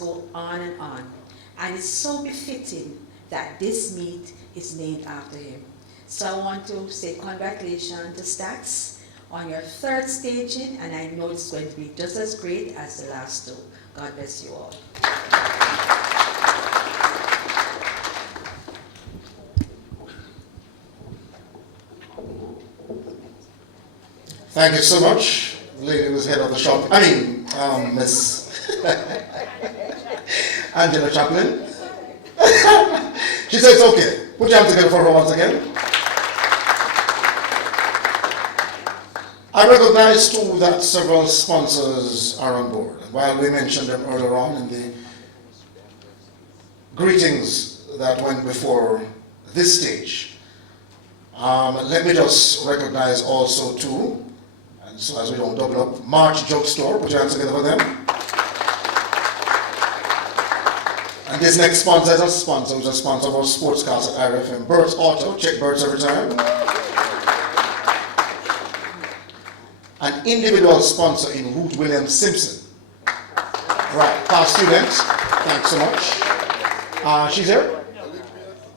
list go on and on. And it's so befitting that this meet is named after him. So I want to say congratulations to Stats on your third staging, and I know it's going to be just as great as the last two. God bless you all. Thank you so much. The lady who's head of the shop. Miss Angela Chaplin. She says, okay, put your hands together for her once again. I recognize too that several sponsors are on board. While we mentioned them earlier on in the greetings that went before this stage, let me just recognize also too, and so as we don't double up, March Jug Store, put your hands together for them. And this next sponsor is a sponsor who's a sponsor of our sports cars at RFM, Bert's Auto, check Bert's every time. An individual sponsor in Ruth Williams Simpson. Right, past student, thanks so much. She's here?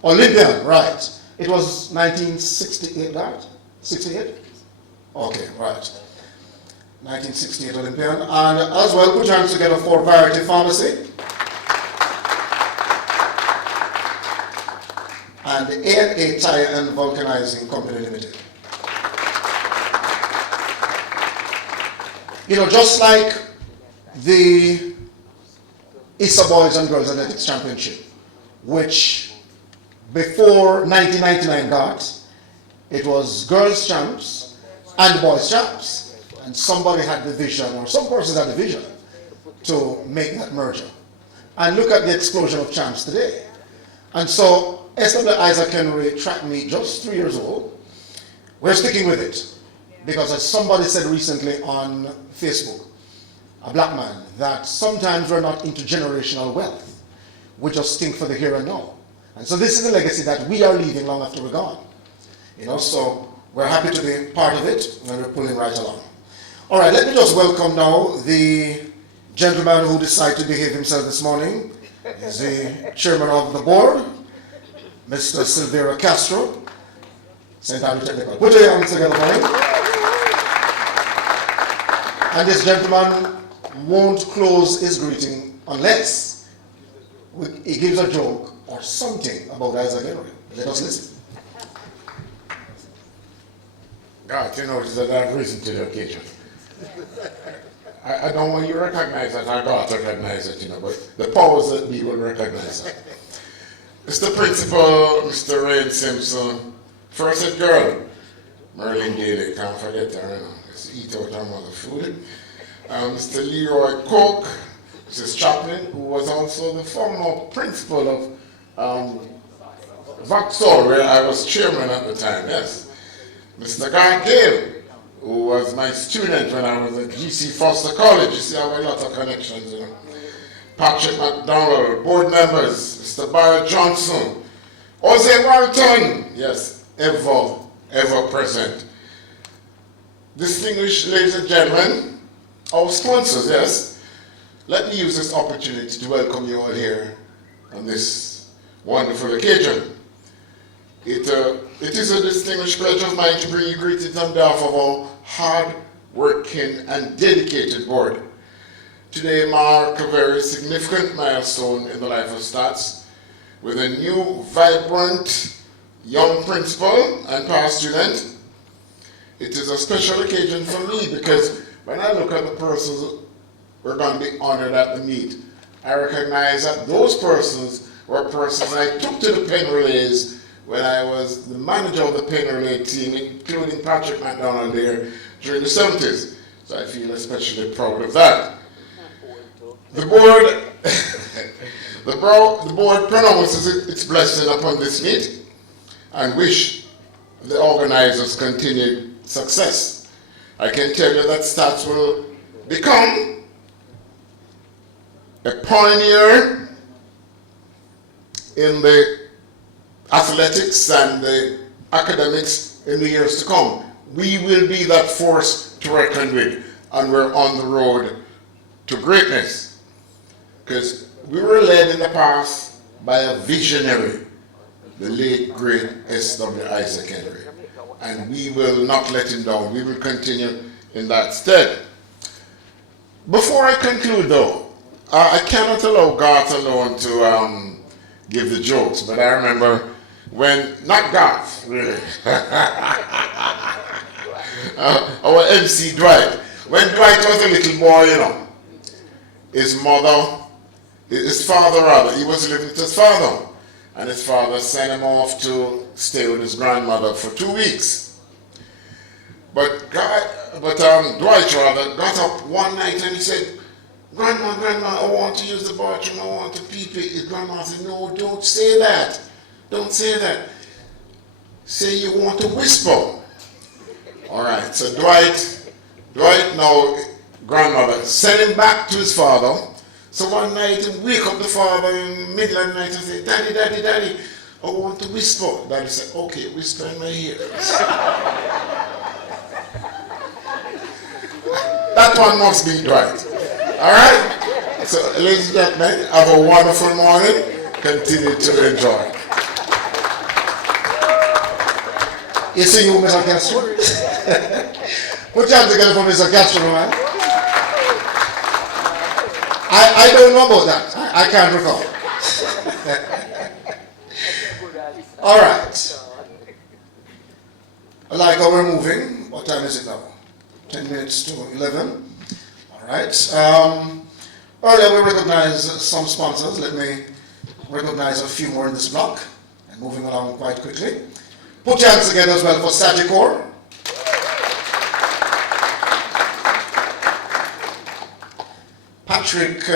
Olympian, right. It was 1968, right? 68? Okay, right. 1968 Olympian. And as well, put your hands together for Variety Pharmacy. And the A&A Tire and Vulcanizing Company Limited. You know, just like the ISA Boys and Girls Athletics Championship, which before 1999 got, it was girls champs and boys champs. And somebody had the vision, or some person had the vision, to make that merger. And look at the explosion of champs today. And so, SW Isaac Henry track meet, just 3 years old. We're sticking with it. Because as somebody said recently on Facebook, a black man, that sometimes we're not into generational wealth. We just think for the here and now. And so this is a legacy that we are leaving long after we're gone. You know, so we're happy to be part of it, and we're pulling right along. All right, let me just welcome now the gentleman who decided to behave himself this morning. He's the chairman of the board, Mr. Silvera Castro, St. Andrew Technical. Put your hands together for him. And this gentleman won't close his greeting unless he gives a joke or something about Isaac Henry. Let us listen. God, you know, it's a lot of reason to the occasion. I don't want you to recognize that, I got to recognize it, you know, but the powers that be will recognize it. Mr. Principal, Mr. Rain Simpson, first head girl, Merlin Daly, can't forget her, you know, let's eat out her mother food. Mr. Leroy Cook, Mrs. Chaplin, who was also the former principal of Vauxhall, where I was chairman at the time, yes. Mr. Guy Gale, who was my student when I was at GC Foster College. You see, I have a lot of connections, you know. Patrick McDonald, board members, Mr. Barrett Johnson, Jose Walton, yes, ever present. Distinguished ladies and gentlemen, our sponsors, yes. Let me use this opportunity to welcome you all here on this wonderful occasion. It is a distinguished pleasure of mine to bring you greetings on behalf of our hard-working and dedicated board. Today marks a very significant milestone in the life of Stats, with a new, vibrant, young principal and past student. It is a special occasion for me because when I look at the persons we're going to be honored at the meet, I recognize that those persons were persons I took to the pen relays when I was the manager of the pen relay team, including Patrick McDonald there during the 70s. So I feel especially proud of that. The board pronounces its blessing upon this meet and wish the organizers continued success. I can tell you that Stats will become a pioneer in the athletics and the academics in the years to come. We will be that force to reckon with, and we're on the road to greatness. Because we were led in the past by a visionary, the late great S.W. Isaac Henry. And we will not let him down. We will continue in that stead. Before I conclude though, I cannot allow Garth alone to give the jokes, but I remember when, not Garth, really, our MC Dwight, when Dwight was a little boy, you know, his father rather, he was living with his father, and his father sent him off to stay with his grandmother for 2 weeks. But Dwight rather got up one night and he said, Grandma, I want to use the bathroom, I want to pee. His grandma said, no, don't say that. Don't say that. Say you want to whisper. All right, so Dwight now, grandmother, sent him back to his father. So one night, he wake up the father in the middle of the night and say, Daddy, I want to whisper. Daddy said, okay, whisper in my ear. That one must be Dwight. All right? So, ladies and gentlemen, have a wonderful morning. Continue to enjoy. You see you, Mr. Castro? Put your hands together for Mr. Castro, man. I don't know about that. I can't recall. All right. Like how we're moving, what time is it now? 10 minutes to 11. All right. Earlier we recognized some sponsors. Let me recognize a few more in this block. And moving along quite quickly. Put your hands together as well for Sagicor. Patrick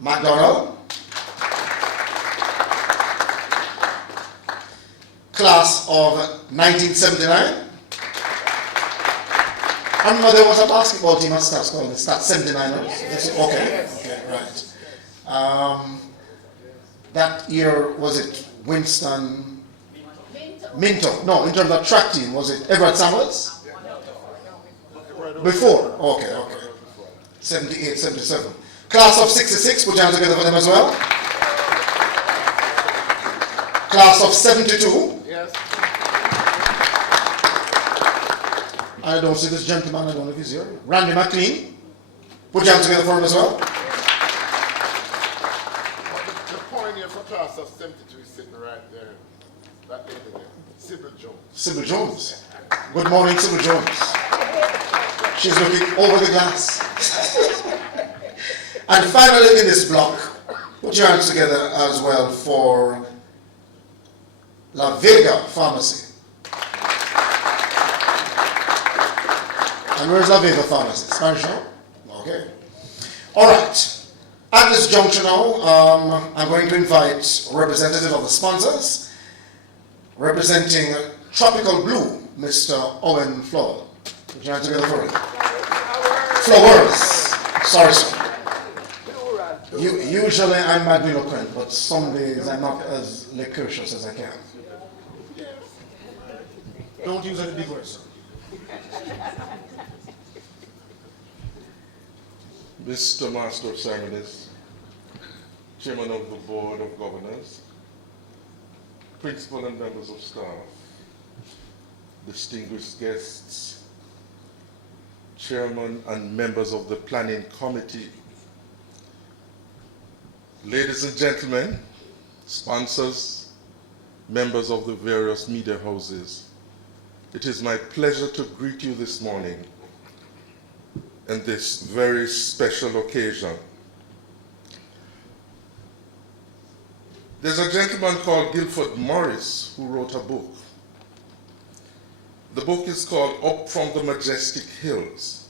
McDonald. Class of 1979. I remember there was a basketball team at Stats called the Stats 79ers. Okay, right. That year, was it Winston? Minto. No, in terms of track team, was it Everett Samuels? Before? Okay. 78, 77. Class of 66, put your hands together for them as well. Class of 72. Yes. I don't see this gentleman, I don't know if he's here. Randy McLean. Put your hands together for him as well. The pioneer for class of 72 is sitting right there. That lady there. Sybil Jones. Sybil Jones. Good morning, Sybil Jones. She's looking over the glass. And finally in this block, put your hands together as well for La Vega Pharmacy. And where's La Vega Pharmacy? Spanish now? Okay. All right. At this juncture now, I'm going to invite a representative of the sponsors, representing Tropical Blue, Mr. Owen Flower. Put your hands together for him. Flowers. Sorry, sir. Usually I'm magniloquent, but some days I'm not as loquacious as I can. Don't use any big words, sir. Mr. Master of Ceremonies, Chairman of the Board of Governors, Principal and members of staff, distinguished guests, Chairman and members of the Planning Committee, ladies and gentlemen, sponsors, members of the various media houses, it is my pleasure to greet you this morning in this very special occasion. There's a gentleman called Guilford Morris who wrote a book. The book is called Up from the Majestic Hills.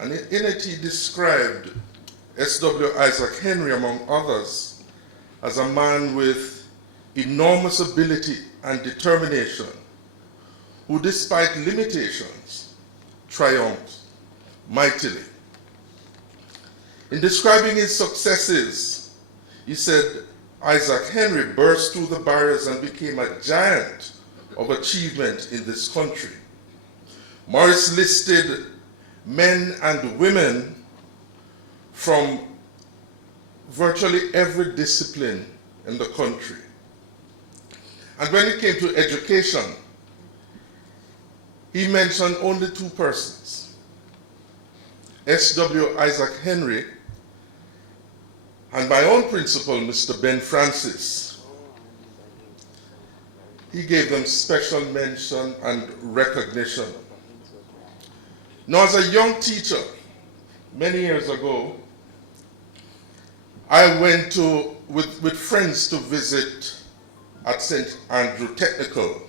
And in it he described S.W. Isaac Henry, among others, as a man with enormous ability and determination, who despite limitations, triumphed mightily. In describing his successes, he said, Isaac Henry burst through the barriers and became a giant of achievement in this country. Morris listed men and women from virtually every discipline in the country. And when it came to education, he mentioned only two persons, S.W. Isaac Henry and my own principal, Mr. Ben Francis. He gave them special mention and recognition. Now, as a young teacher, many years ago, I went with friends to visit at St. Andrew Technical,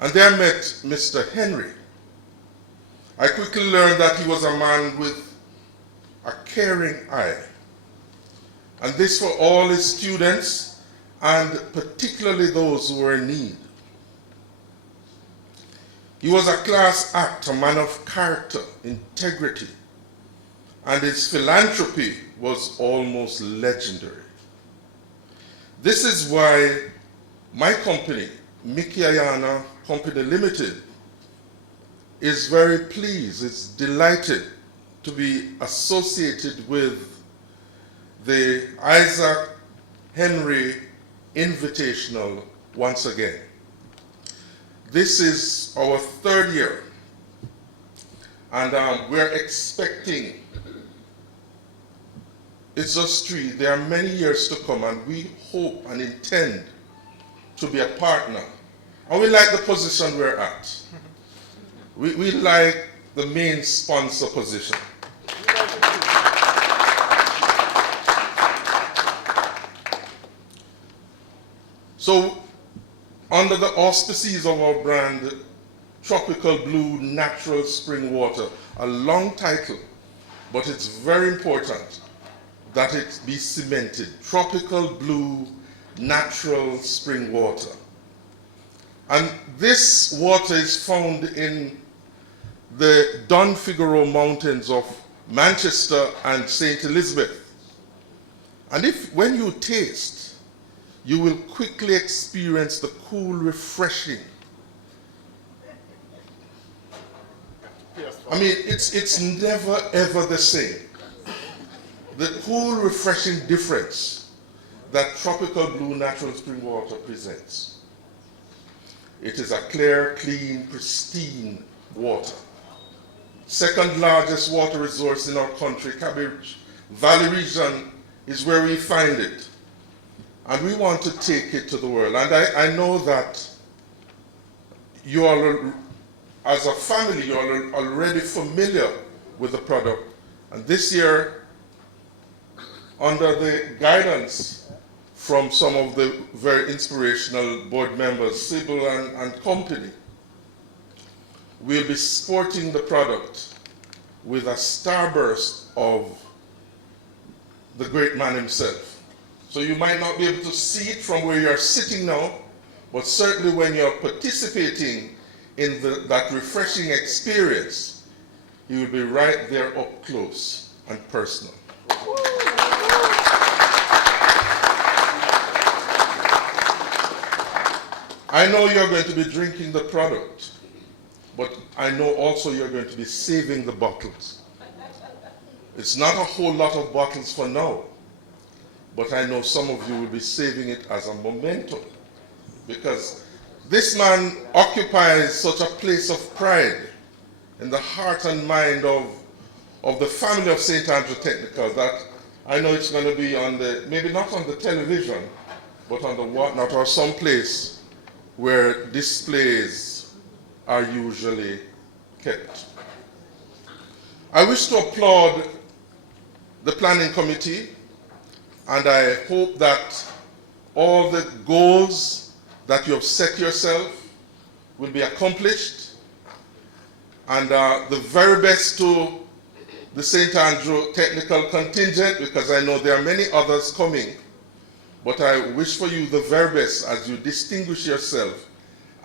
and there I met Mr. Henry. I quickly learned that he was a man with a caring eye, and this for all his students, and particularly those who were in need. He was a class act, a man of character, integrity, and his philanthropy was almost legendary. This is why my company, Mickey Ayana Company Limited, is very pleased, is delighted to be associated with the Isaac Henry Invitational once again. This is our third year, and we're expecting, it's just three, there are many years to come, and we hope and intend to be a partner. And we like the position we're at. We like the main sponsor position. So, under the auspices of our brand, Tropical Blue Natural Spring Water, a long title, but it's very important that it be cemented. Tropical Blue Natural Spring Water. And this water is found in the Don Figaro Mountains of Manchester and St. Elizabeth. And when you taste, you will quickly experience the cool, refreshing. I mean, it's never ever the same. The cool, refreshing difference that Tropical Blue Natural Spring Water presents. It is a clear, clean, pristine water. Second largest water resource in our country, Cabbage Valley region, is where we find it. And we want to take it to the world. And I know that you all, as a family, you are already familiar with the product. And this year, under the guidance from some of the very inspirational board members, Sybil and company, we'll be sporting the product with a starburst of the great man himself. So you might not be able to see it from where you're sitting now, but certainly when you're participating in that refreshing experience, you will be right there up close and personal. I know you're going to be drinking the product, but I know also you're going to be saving the bottles. It's not a whole lot of bottles for now, but I know some of you will be saving it as a memento, because this man occupies such a place of pride in the heart and mind of the family of St. Andrew Technical that I know it's going to be on the, maybe not on the television, but on the whatnot or someplace where displays are usually kept. I wish to applaud the planning committee, and I hope that all the goals that you have set yourself will be accomplished, and the very best to the St. Andrew Technical contingent, because I know there are many others coming, but I wish for you the very best as you distinguish yourself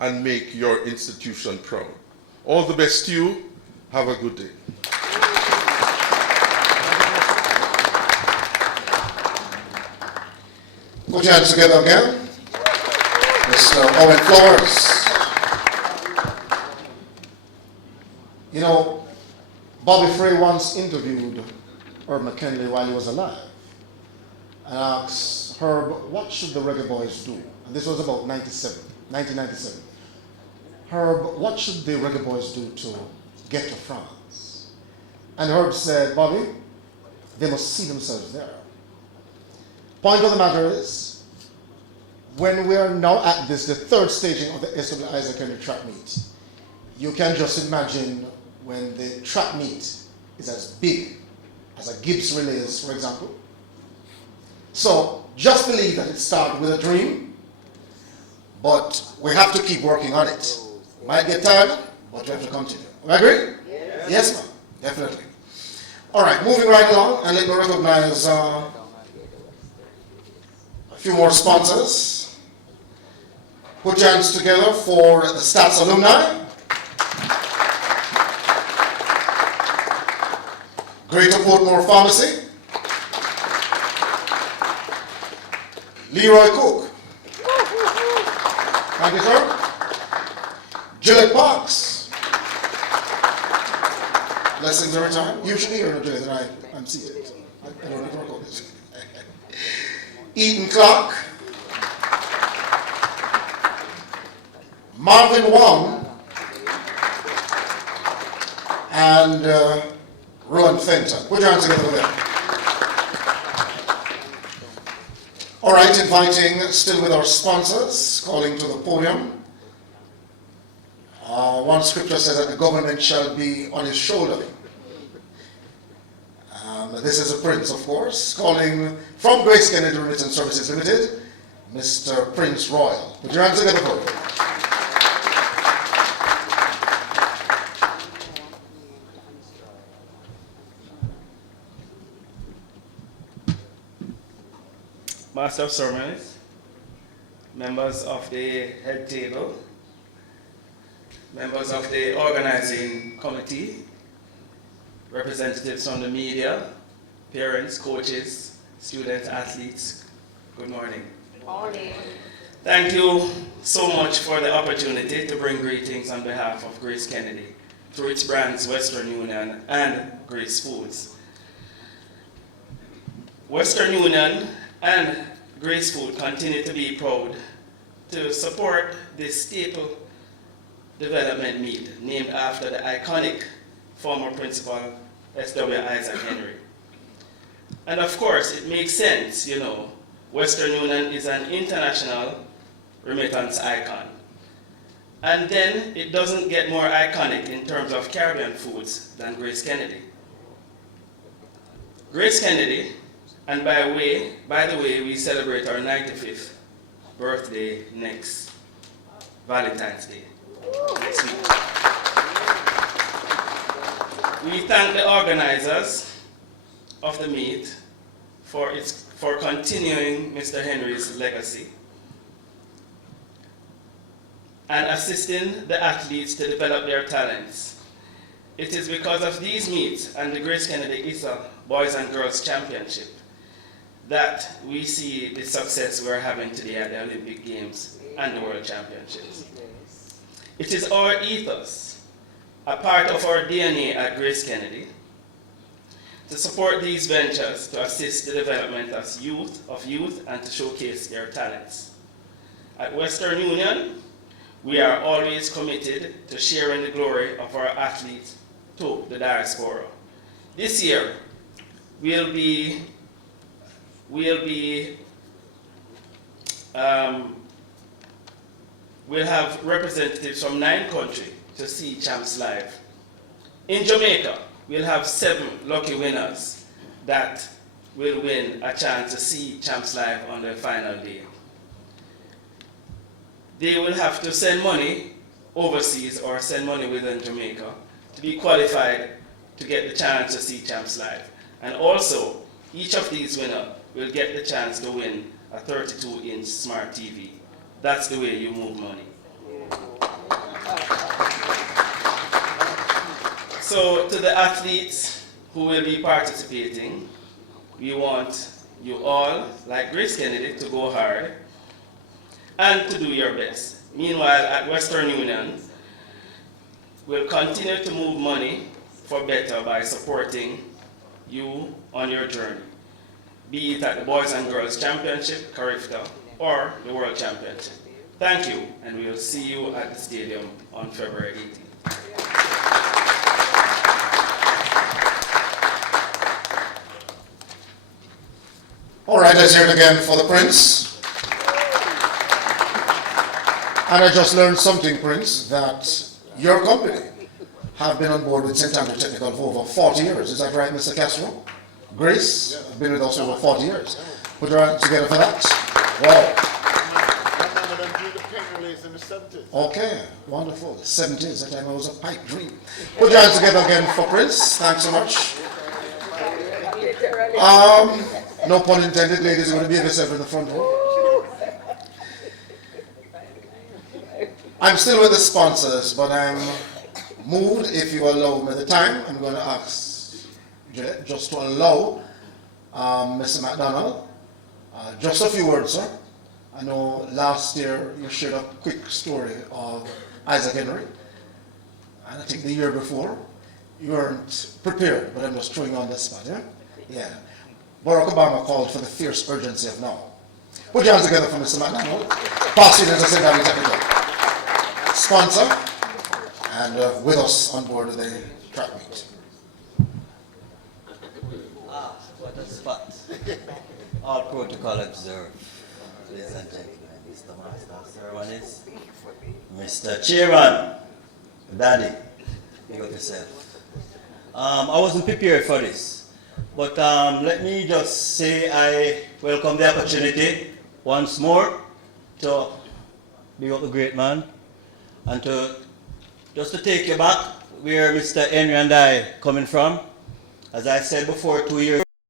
and make your institution proud. All the best to you. Have a good day. Put your hands together again. Mr. Owen Flores. You know, Bobby Frey once interviewed Herb McKinley while he was alive. and asked Herb, what should the Reggae Boys do? And this was about 1997. Herb, what should the Reggae Boys do to get to France? And Herb said, Bobby, they must see themselves there. Point of the matter is, when we are now at this, the third staging of the SW Isaac Henry track meet, you can just imagine when the track meet is as big as a Gibbs Relays, for example. So just believe that it started with a dream, but we have to keep working on it. Might get tired, but we have to continue. Agree? Yes, yes ma'am. Definitely. All right, moving right along, and let me recognize a few more sponsors. Put your hands together for the Stats alumni. Greater Portmore Pharmacy. Leroy Cook. Thank you, sir. Gillette Parks. Blessings every time. Usually you're not Gillette, and I'm seated. I don't know how to call this. Eaton Clark. Marvin Wong. And Rowan Fenton. Put your hands together for them. All right, inviting, still with our sponsors, calling to the podium. One scripture says that the government shall be on his shoulder. This is a prince, of course, calling from Grace Kennedy Remittance Services Limited, Mr. Prince Royal. Put your hands together for him. Master of Ceremonies, members of the head table, members of the organizing committee, representatives from the media, parents, coaches, students, athletes, good morning. Good morning. Thank you so much for the opportunity to bring greetings on behalf of Grace Kennedy through its brands Western Union and Grace Foods. Western Union and Grace Food continue to be proud to support this staple development meet named after the iconic former principal S.W. Isaac Henry. And of course, it makes sense, you know, Western Union is an international remittance icon. And then it doesn't get more iconic in terms of Caribbean foods than Grace Kennedy. Grace Kennedy, and by the way, we celebrate our 95th birthday next Valentine's Day, next week. We thank the organizers of the meet for continuing Mr. Henry's legacy and assisting the athletes to develop their talents. It is because of these meets and the Grace Kennedy ISA Boys and Girls Championship that we see the success we're having today at the Olympic Games and the World Championships. It is our ethos, a part of our DNA at Grace Kennedy, to support these ventures to assist the development of youth and to showcase their talents. At Western Union, we are always committed to sharing the glory of our athletes to the diaspora. This year, we'll have representatives from 9 countries to see Champs live. In Jamaica, we'll have 7 lucky winners that will win a chance to see Champs live on the final day. They will have to send money overseas or send money within Jamaica to be qualified to get the chance to see Champs live. And also, each of these winners will get the chance to win a 32-inch smart TV. That's the way you move money. So to the athletes who will be participating, we want you all, like Grace Kennedy, to go hard and to do your best. Meanwhile, at Western Union, we'll continue to move money for better by supporting you on your journey. be it at the Boys and Girls Championship, Carifta, or the World Championship. Thank you, and we will see you at the stadium on February 18th. All right, let's hear it again for the Prince. And I just learned something, Prince, that your company have been on board with St. Andrew Technical for over 40 years. Is that right, Mr. Castro? Grace, have been with us over 40 years. Put your hands together for that. Wow. Okay, wonderful. 70s, that time I was a pipe dream. Put your hands together again for Prince. Thanks so much. No pun intended, ladies, you're going to behave yourself in the front row. I'm still with the sponsors, but I'm moved, if you allow me the time, I'm going to ask Gillette just to allow Mr. McDonald just a few words, sir. I know last year you shared a quick story of Isaac Henry, and I think the year before you weren't prepared, but I'm just throwing you on the spot, yeah? Yeah. Barack Obama called for the fierce urgency of now. Put your hands together for Mr. McDonald. Past students are sent out technical sponsor, and with us on board of the track meet. What a spot. All protocol observed. Ladies and gentlemen, Mr. Master of Ceremonies, Mr. Chairman, Daddy, big up yourself. I wasn't prepared for this, but let me just say I welcome the opportunity once more to big up the great man and to take you back where Mr. Henry and I coming from. As I said before, 2 years